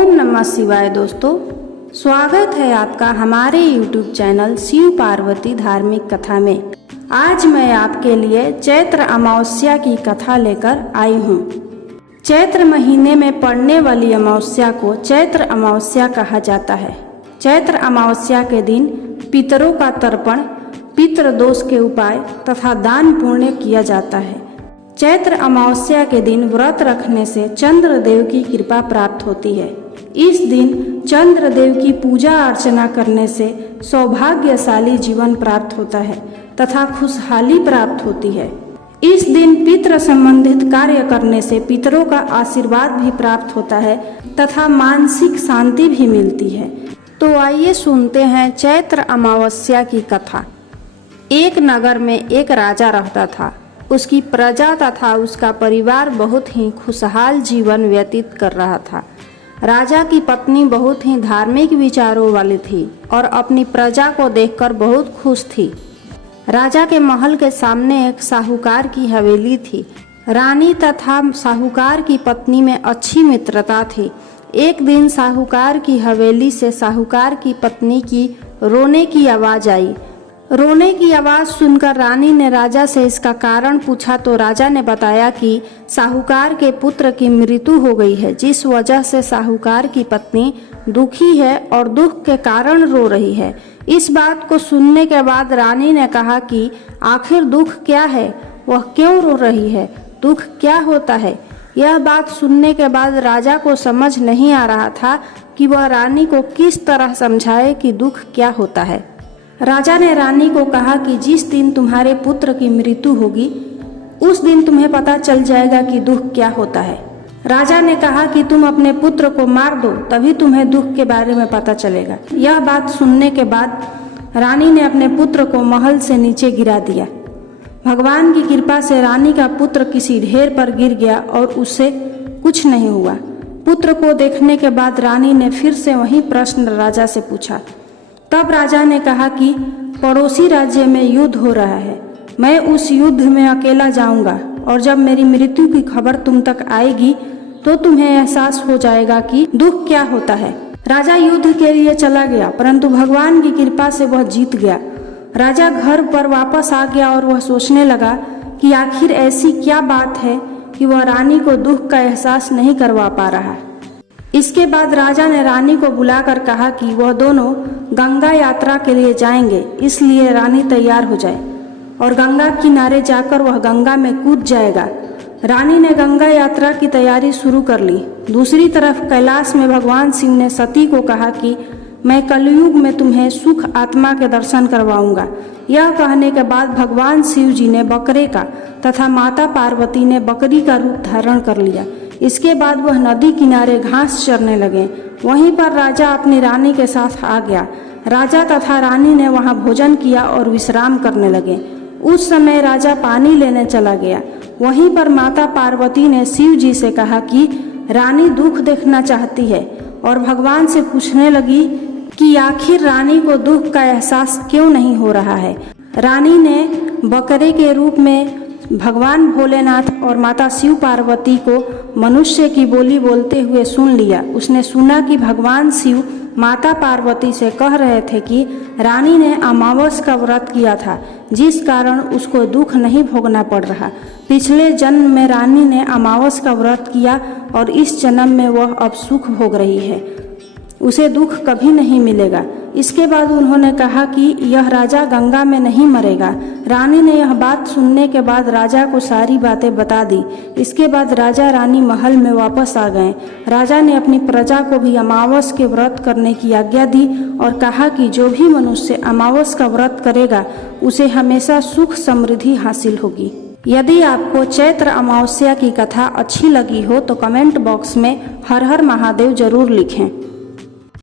ओम नमः शिवाय। दोस्तों, स्वागत है आपका हमारे YouTube चैनल शिव पार्वती धार्मिक कथा में। आज मैं आपके लिए चैत्र अमावस्या की कथा लेकर आई हूँ। चैत्र महीने में पड़ने वाली अमावस्या को चैत्र अमावस्या कहा जाता है। चैत्र अमावस्या के दिन पितरों का तर्पण, पितृ दोष के उपाय तथा दान पुण्य किया जाता है। चैत्र अमावस्या के दिन व्रत रखने से चंद्रदेव की कृपा प्राप्त होती है। इस दिन चंद्रदेव की पूजा अर्चना करने से सौभाग्यशाली जीवन प्राप्त होता है तथा खुशहाली प्राप्त होती है। इस दिन पितृ संबंधित कार्य करने से पितरों का आशीर्वाद भी प्राप्त होता है तथा मानसिक शांति भी मिलती है। तो आइए सुनते हैं चैत्र अमावस्या की कथा। एक नगर में एक राजा रहता था। उसकी प्रजा तथा उसका परिवार बहुत ही खुशहाल जीवन व्यतीत कर रहा था। राजा की पत्नी बहुत ही धार्मिक विचारों वाली थी और अपनी प्रजा को देखकर बहुत खुश थी। राजा के महल के सामने एक साहूकार की हवेली थी। रानी तथा साहूकार की पत्नी में अच्छी मित्रता थी। एक दिन साहूकार की हवेली से साहूकार की पत्नी की रोने की आवाज आई। रोने की आवाज सुनकर रानी ने राजा से इसका कारण पूछा तो राजा ने बताया कि साहूकार के पुत्र की मृत्यु हो गई है, जिस वजह से साहूकार की पत्नी दुखी है और दुख के कारण रो रही है। इस बात को सुनने के बाद रानी ने कहा कि आखिर दुख क्या है, वह क्यों रो रही है, दुख क्या होता है। यह बात सुनने के बाद राजा को समझ नहीं आ रहा था कि वह रानी को किस तरह समझाए कि दुख क्या होता है। राजा ने रानी को कहा कि जिस दिन तुम्हारे पुत्र की मृत्यु होगी उस दिन तुम्हें पता चल जाएगा कि दुख क्या होता है। राजा ने कहा कि तुम अपने पुत्र को मार दो, तभी तुम्हें दुख के बारे में पता चलेगा। यह बात सुनने के बाद रानी ने अपने पुत्र को महल से नीचे गिरा दिया। भगवान की कृपा से रानी का पुत्र किसी ढेर पर गिर गया और उससे कुछ नहीं हुआ। पुत्र को देखने के बाद रानी ने फिर से वही प्रश्न राजा से पूछा। तब राजा ने कहा कि पड़ोसी राज्य में युद्ध हो रहा है, मैं उस युद्ध में अकेला जाऊंगा और जब मेरी मृत्यु की खबर तुम तक आएगी तो तुम्हें एहसास हो जाएगा कि दुख क्या होता है। राजा युद्ध के लिए चला गया, परंतु भगवान की कृपा से वह जीत गया। राजा घर पर वापस आ गया और वह सोचने लगा कि आखिर ऐसी क्या बात है कि वह रानी को दुख का एहसास नहीं करवा पा रहा। इसके बाद राजा ने रानी को बुलाकर कहा कि वह दोनों गंगा यात्रा के लिए जाएंगे, इसलिए रानी तैयार हो जाए और गंगा किनारे जाकर वह गंगा में कूद जाएगा। रानी ने गंगा यात्रा की तैयारी शुरू कर ली। दूसरी तरफ कैलाश में भगवान शिव ने सती को कहा कि मैं कलयुग में तुम्हें सुख आत्मा के दर्शन करवाऊंगा। यह कहने के बाद भगवान शिव जी ने बकरे का तथा माता पार्वती ने बकरी का रूप धारण कर लिया। इसके बाद वह नदी किनारे घास चरने लगे। वहीं पर राजा अपनी रानी के साथ आ गया। राजा तथा रानी ने वहां भोजन किया और विश्राम करने लगे। उस समय राजा पानी लेने चला गया। वहीं पर माता पार्वती ने शिव जी से कहा कि रानी दुख देखना चाहती है और भगवान से पूछने लगी कि आखिर रानी को दुख का एहसास क्यों नहीं हो रहा है। रानी ने बकरे के रूप में भगवान भोलेनाथ और माता शिव पार्वती को मनुष्य की बोली बोलते हुए सुन लिया। उसने सुना कि भगवान शिव माता पार्वती से कह रहे थे कि रानी ने अमावस का व्रत किया था, जिस कारण उसको दुख नहीं भोगना पड़ रहा। पिछले जन्म में रानी ने अमावस का व्रत किया और इस जन्म में वह अब सुख भोग रही है, उसे दुख कभी नहीं मिलेगा। इसके बाद उन्होंने कहा कि यह राजा गंगा में नहीं मरेगा। रानी ने यह बात सुनने के बाद राजा को सारी बातें बता दी। इसके बाद राजा रानी महल में वापस आ गए। राजा ने अपनी प्रजा को भी अमावस के व्रत करने की आज्ञा दी और कहा कि जो भी मनुष्य अमावस का व्रत करेगा उसे हमेशा सुख समृद्धि हासिल होगी। यदि आपको चैत्र अमावस्या की कथा अच्छी लगी हो तो कमेंट बॉक्स में हर हर महादेव जरूर लिखें।